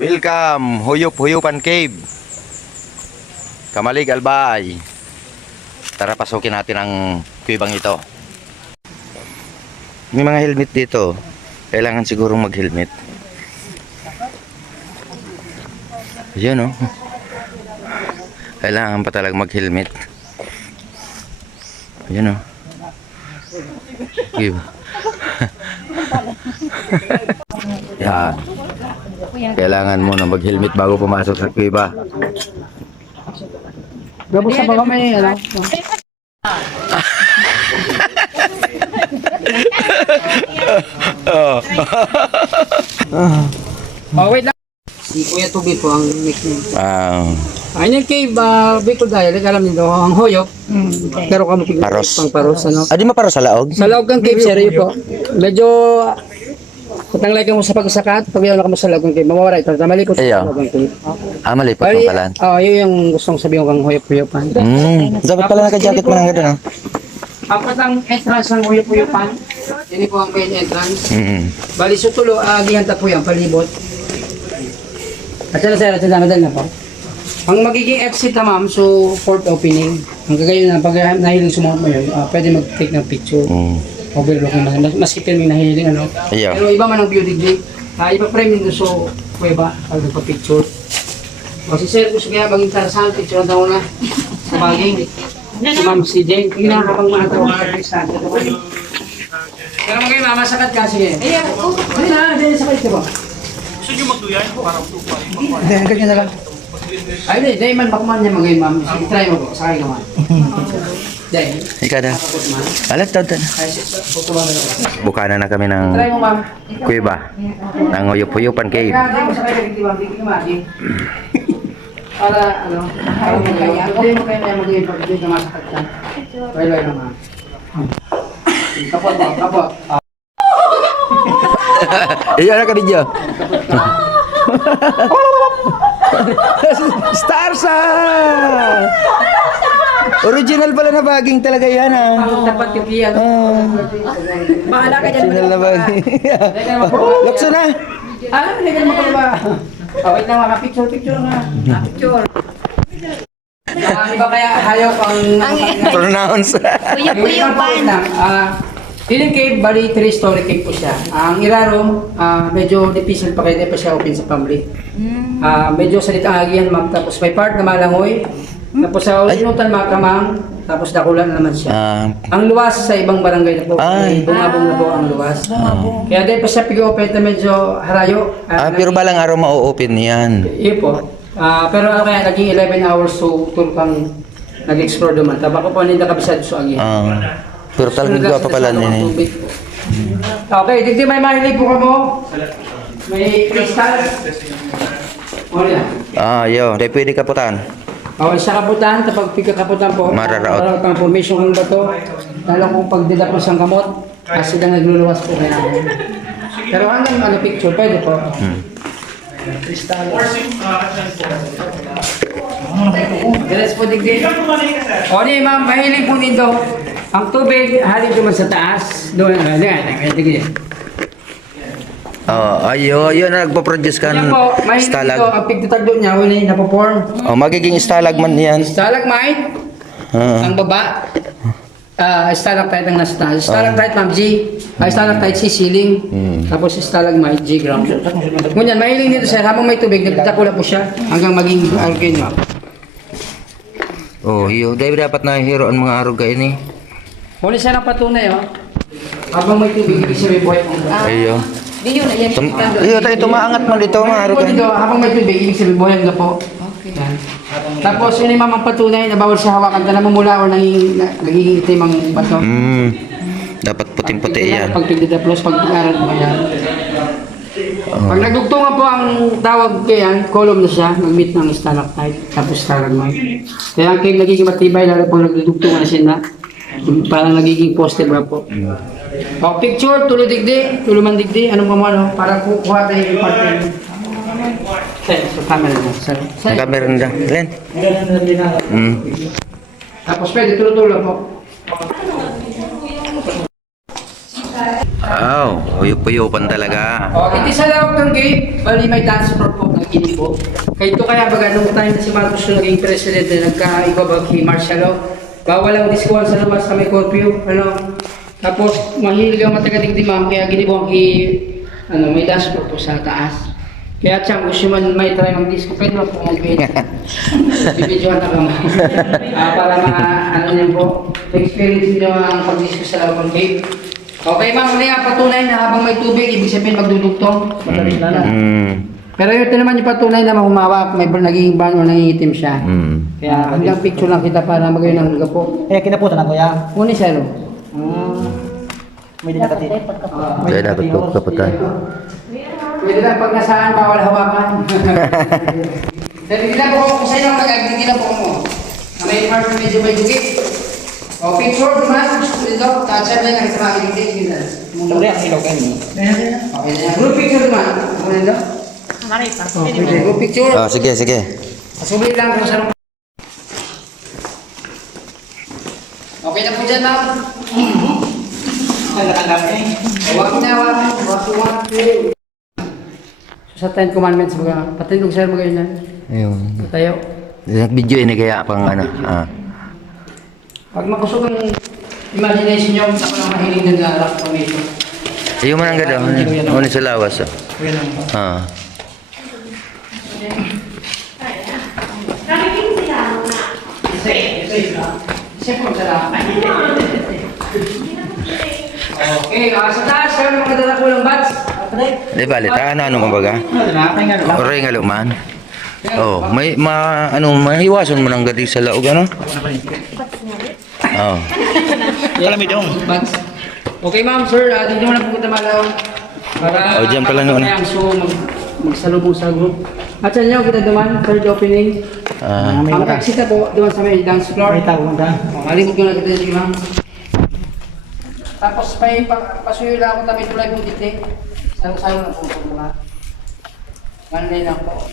Welcome, Huyup-Huyupan Cave. Kamalig Albay. Tara pasukin natin ang kuwebang ito. May mga helmet dito. Kailangan sigurong mag-helmet. Ayan o. Kailangan pa talaga mag-helmet. Ayan o. Give. Yan. Kailangan mo na mag-helmet bago pumasok sa kuweba. Gabos sa baka may ano. Oh, wait lang. Si Kuya Tubi po ang nickname. Ayun yung cave, Bicol Dialect, alam niyo ang Hoyok. Pero kamo Paros. pang paros, ano. Di ma paros sa laog? Sa loob ng cave, sir, yun po. Medyo, kung like mo sa pagsakat, pag yun ka mo sa loob ng cave, mawawala ito. Mali ko sa Ayaw. loob ng cave. Mali po Bali, ang palan. yun yung gustong sabihin kang Hoyok-Hoyokan. Dapat pala naka-jacket mo lang gano'n. Apat ang entrance ng Hoyok-Hoyokan. Yan po ang main entrance. Mm. Bali, sutulo, agihanta po yan, palibot. At sir, at madal na po. Ang magiging exit na ma'am, so fourth opening. Ang gagayon na, pag nahiling sumamot mo yun, pwede mag-take ng picture. Overlooking na, maski filming nahiling, ano. Ayaw. Pero iba man ang view degree. Iba frame din so, kuweba, pag nagpa-picture. O si sir, gusto kaya maging tarasan, picture daw na. Sa baging. Si ma'am, si Jane, kinakapang mga tawag ka rin sa atin. Pero mga mama, sakat ka, sige. Ayaw, ano na, dyan sakit ka ba? Gusto nyo magduyan? Parang tupa. Hindi, ganyan na lang. Ay, hindi, dahil man bakman niya mga ma'am. Sige, try mo po, sakay ka man. Dahil, Ika na. kapot man. Alat daw na. Ay, putuban na lang. Bukana na kami ng Try mo ma'am. kuweba. Ng Huyup-Huyupan Cave. Kaya, dahil mo sakay ka dito, ma'am. Hindi ka mati. Para, ano, para mo kaya. Hindi mo kaya mag-iwan pag hindi ka masakat ka. Try lang ma'am. Kapot mo, kapot. Iyo na ka video. Starsa! Original pala na baging talaga yan Dapat yung kiyan. Bahala ka dyan. Original na baging. Lukso na! Hindi ka naman ba? Wait lang mga picture nga. Picture. Iba kaya hayop ang... Pronounce. Huyup-Huyupan. Feeling cave, bali 3-story cave po siya. Ang iraro, medyo difficile pa kaya pa siya open sa public. Medyo salita ang agihan ma'am, tapos may part na malangoy. Tapos sa ulinutan makamang, tapos dakulan naman siya. Ang luwas sa ibang barangay na po, may bumabong na po ang luwas. Kaya dahil pa siya pig-open na medyo harayo. Pero balang araw ma-open yan. Yun po. Pero kaya naging 11 hours so tour kang nag-explore naman. Tabako po nila kabisado sa agihan. Pero talagang gawa pa pala nila. Okay, dito may mahilig po kamo. May crystal. Wala. Yo, dahil pwede kaputan. Okay, sa kaputan, kapag pagkakaputan po, Mararaot. para pang formation ng bato, lalo kung pagdidapos ng kamot, kasi lang nagluluwas po kaya. Pero hanggang picture, pwede po. Crystal. Diretso po digdi. O di ma'am, mahilig po nito. Ang tubig, halip naman sa taas. Doon, digdi. Yun na nagpo-produce ka Yan ng po, mahilig dito, stalag. ang pigtatagdo niya, wala yung napoform. Magiging stalagman yan. Stalagmite, ang baba, stalactite ang nasa taas. Stalactite, ma'am, G. Stalactite, C, ceiling. Tapos stalagmite, G, ground. Ngunyan, mahiling dito sir, habang may tubig, nagtatakula po siya hanggang maging alkene. Dahil dapat na hero ang mga aruga ini. Huli siya ng patunay, habang may tubig, ibig sabihin buhay po. Ayo. Di yun, ayan. Tayo tumaangat mo dito mga Po aruga. dito, habang may tubig, ibig sabihin buhay na po. Okay. Yan. Tapos yun yung mamang patunay na bawal sa hawakan ka namumula o nagiging itim ang bato. Dapat puting-puti yan. Pag pagdidaplos, pag pag-aral mo yan. Pag nagdugtungan po ang tawag ko yan, column na siya, mag-meet ng stalactite, tapos stalagmite. Kaya ang cave nagiging matibay, lalo pag nagdudugtungan na siya na, parang nagiging poster ba po. Picture, tulo digdi, tuluman digdi, anong pamano, para kukuha tayo yung parte. Sa camera na, sir. Ang camera na. Len. Tapos pwede, tulo-tulo po. Wow, uyup-uyupan talaga. Iti sa lawak ng gate, bali may dance floor po ng Ginipo. Kaya ito kaya baga nung time na si Marcos yung naging president na nagka-ibabag kay Marcelo, bawal ang diskuhan sa labas sa may curfew, Tapos mahilig ang matagaling di ma'am, kaya Ginipo ang may dance floor po sa taas. Kaya siyang gusto man may try mag-disco, pwede mo po mag-video. Bibidyohan na lang. Para niyo po, experience niyo ang pag-disco sa lawak ng gate. Okay ma'am, muli nga patunay na habang may tubig, ibig sabihin magdudugtong. Madaling lala. Pero ito naman yung patunay na humawak, may naging ban o nangingitim siya. Kaya hanggang picture lang kita para magayon ang luga po. Kinaputan na kuya. Uni sero. May dinakati. Kaya dapat po kaputan. Pwede lang pag nasaan, bawal hawakan. Dahil lang po kung sa'yo lang mag-agdi lang po mo. Na may part na medyo may dugit. O picture naman, ito, touch-up lang ang sa mga dugit. Sabi ang ilaw kayo. Okay na yan. Group picture naman. Ano ito? Group picture. Sige, sige. Pasubay lang kung saan. Okay na po dyan, ma'am. Huwag na, huwag. Sa 10 commandments, patindog sir magayon na. Ayun. Tayo. Video ini kaya pang Pag makusog ang imagination nyo, ako lang mahiling din na rock formation. Ayun man ang gada. Ano sa lawas. Kuya lang. Isa po sa lahat. Okay, sa taas, kaya mga dala ko ng bats. Di bali, ano kumbaga? Oray nga luman. Oh, may maiwasan mo nang gadi sa laog ano? Oh. Kalamid yung. Bats. Okay ma'am, sir, dito mo na po kita malaw. Para Diyan pala yung magsalubong sa group. At sa inyo, kita duman, third opening. Ang exit po, duman sa may dance floor. May tawag ka. Malimot ko na kita dito ma'am. Tapos may pasuyo lang ako tabi tulay po dito. Sayo na po po mga. Manlay lang po.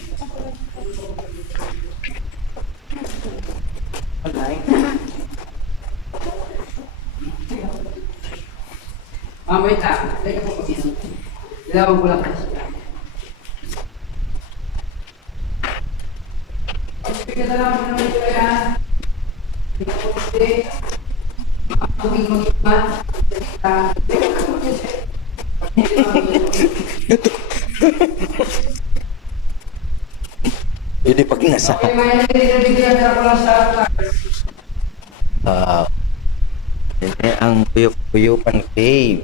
Wait lang. Teka po mag-inom. Ilawag ko lang kasi. Pagpigil na lang po naman ito yan. Tingnan po kasi. Tubig mag-iman. Hindi pag nasa. Okay, may nabigyan na ako lang sa Ini ang puyup-puyupan cave.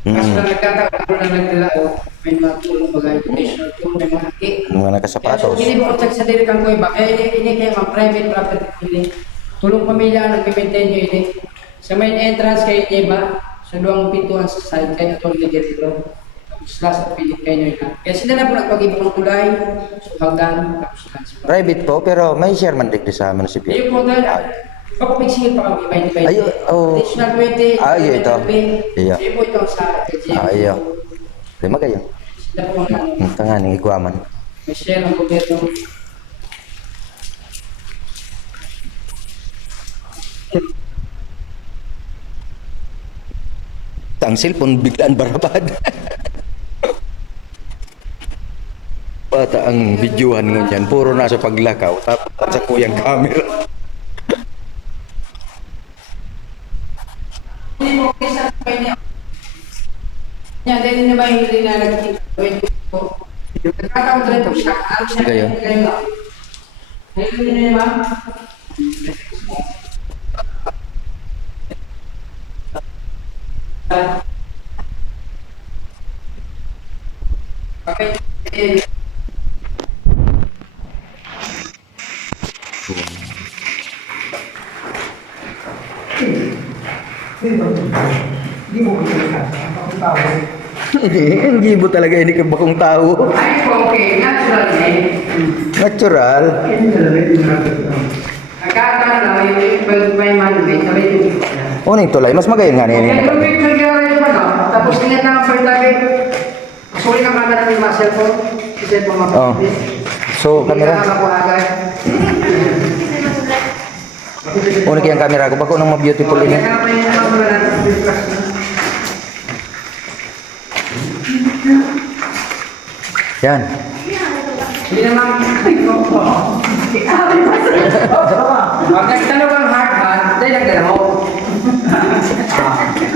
Kasi nagkataon ako na nagdala may mga tulong bagay, donation tulong, may mga haki. Mga nakasapatos. Hindi mo check sa diri kang kuya ba? Ini kaya mga private property ini. Tulong pamilya ang nag-maintain nyo ini. Sa main entrance kayo niya ba? Sa luang pintuan sa side kayo itong dito. Tapos last at pilit kayo nyo yan. Kaya sila na po nagpag-ibang ng tulay, hagdan, tapos transfer. Private po, pero may share man din sa munisipyo. Ayun po dahil, pagpapigsingin pa kami, 20-20. Ayun, oh. Additional 20. Ayun, ito. Iya. Ayun po ito sa LGU. Ayaw. Lima kayo. Sila po ang Tangan ng igwaman. may share ng gobyerno. Ang cellphone biglaan barabad. Bata ang videohan mo dyan. Puro nasa paglakaw. Tapos sa kuyang camera. Yan, dahil na ba yung hindi na nagkikita ko? Nagkataon na rin po siya. Ano siya? Kayo? Ayun na yun, ma'am. Okay. Ang gibo talaga ini ka bakong tao. Ay, okay. Natural eh. Natural. Nagkakaroon na may manubit. Sabi yung Uning tulay, mas magayon nga okay, nini. yung picture nyo rin naman, no? Tapos ganyan na ang first time. Sorry ka mga ng muscle ko. Iset mo mga Oh. So, Hindi ka kamera. nakakuha agad. Una kayang kamera ko. Bako nang ma-beautiful ini. Kaya nga pa yung mga Yan. Hindi naman. Pag nagtanong kang hard hat, dahil nagdala mo.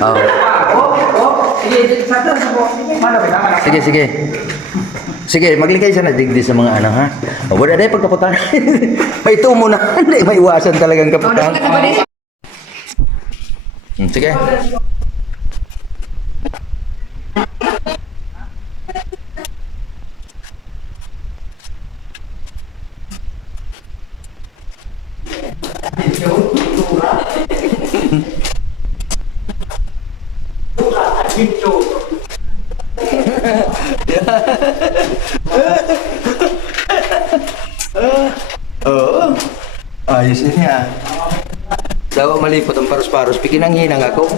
Oh. Sige, sa taas po. Mano ba? Sige, sige. Sige, magligay siya na digdi sa mga ano, ha? O, wala na yung pagkaputan. May tumo na. Hindi, may iwasan talagang kaputan. Sige. Oo. Ayos yun niya. Daw malipot ang paros-paros. Pikinanghinang ako.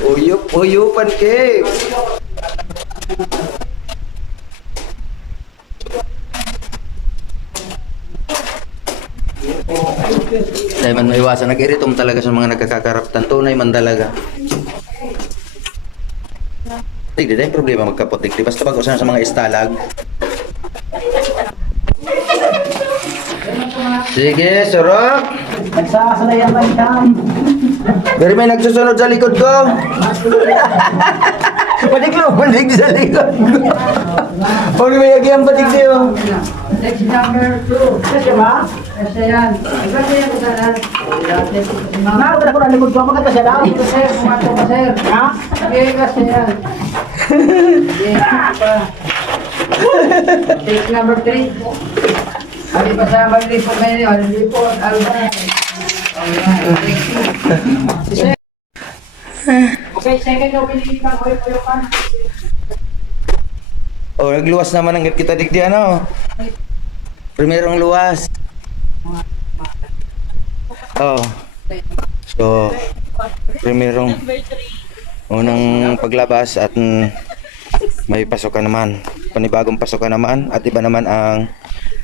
Uyup-uyupan, Kik. Dahil man maiwasan, nag-iritom talaga sa mga nagkakakaraptan. Tunay man talaga. Di dahil problema magkaputik. Di basta pag-usahan sa mga istalag. Sige, surok. Nagsasalayan lang yan. Pero may nagsusunod sa likod ko. Patig sa likod ko. Huwag may nagyang patig sa'yo. Next number 2. Kasi ba? Kasi yan. Kasi yan kung saan. Nakakita ko na likod ko. Magkata siya daw. Dito sir, pumato ka sir. Ha? Sige, kasi yan. Sige, pa. Take number 3. Hindi pa sa mag-report ngayon. Report, Alban. Okay, second opening ka. Puyo ka. Oh, nagluwas naman ang kita digdi ano. Primerong luwas. Oh. So, primerong unang paglabas at may pasukan naman. Panibagong pasukan naman at iba naman ang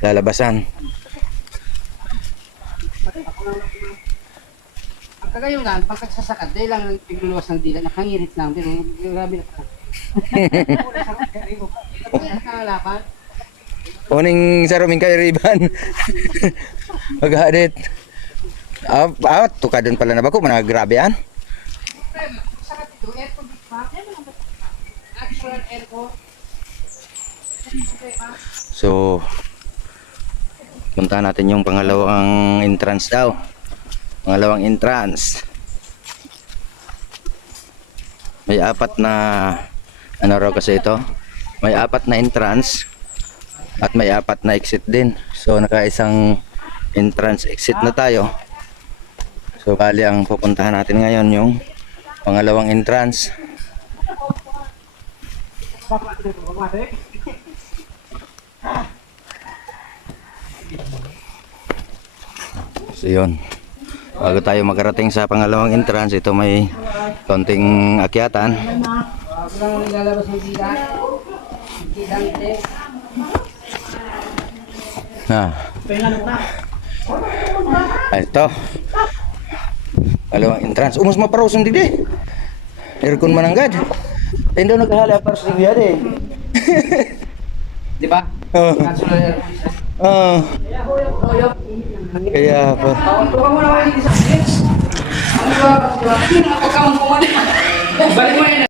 lalabasan. Ang kagayon lang, pag nagsasakad, dahil lang pigluluwas ng dila, nakangirit lang, pero grabe na pa. Nakalapan. Uning saruming kay Riban. Maghadit. Tukadon pala na ba ko? Managrabe yan. Sakad ito, aircon dito ba? Actual aircon. So, punta natin yung pangalawang entrance daw. Pangalawang entrance. May apat na ano raw kasi ito? May apat na entrance at may apat na exit din. So, nakaisang entrance exit na tayo. So, bali ang pupuntahan natin ngayon yung pangalawang entrance. So yun, bago tayo makarating sa pangalawang entrance, ito may konting akyatan. Kung nilalabas ng dila, didante. Ito pangalawang entrance. Umus maparoson didi. Aircon mananggad. Hindi daw nagkahala para sa biyade eh. Di ba? Oh. Actual aircon. Oh. Kaya pa. Tuka mo na kayo sa switch. Ano ba? Hindi na kapagkamang kumali. Balik mo na yun.